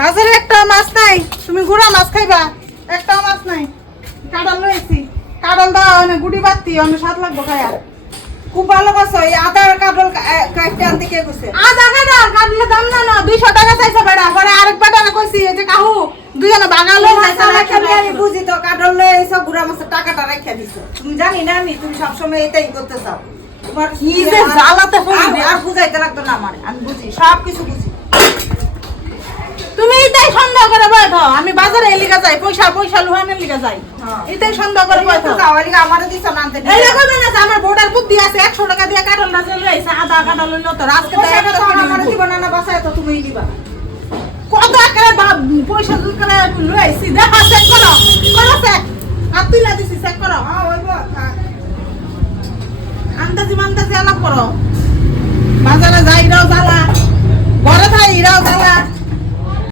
বাজারে একটা মাছ নাই, তুমি গুড়া মাছ খাইবা? একটাও মাছ নাই। কাঁঠাল লইছি, কাঁঠাল দাও অনেক গুটি বাত্তি অনেক স্বাদ লাগবো খায়া। খুব ভালো করছো। এই আদার কাঠল কাটতে আনতে কে কইছে? আধা কাঁঠাল কাটলে দাম না 200 টাকা চাইছে বেড়া। পরে আরেক বেটারে কইছি এই যে কাহু দুজনে বাগালো আমি বুঝি তো কাঠল লয়ে এইসব গুড়া মাছের টাকাটা রাখিয়া দিছো। তুমি জানি না আমি তুমি সবসময় এটাই করতে চাও। তোমার কি যে জ্বালাতে আমি আর বুঝাইতে লাগতো না আমারে। আমি বুঝি, সব কিছু বুঝি। তুমি এটাই সন্দেহ করে বইঠো। আমি বাজারে এলিগা যাই, পয়সা লুহানের লিগা যাই। এটাই সন্দেহ করে বইঠো। আমারে দিছো না আনতে। এই রকম না যে আমার বোর্ডার বুদ্ধি আছে 100 টাকা দিয়ে কাঁঠাল না চলে আইছে, আধা কাঁঠাল লইলো তো আজকে তো একটা আমারে দিব না, না বাসায় তো তুমিই দিবা। কত আকারে পয়সা করে লই আইছি। দেখা চেক করো, চেক। আর তুইলা দিছি চেক করো। হ্যাঁ ওইব থাক। আন্দাজি মান্দাজি আলাপ করো। বাজারে যাই দাও জ্বালা।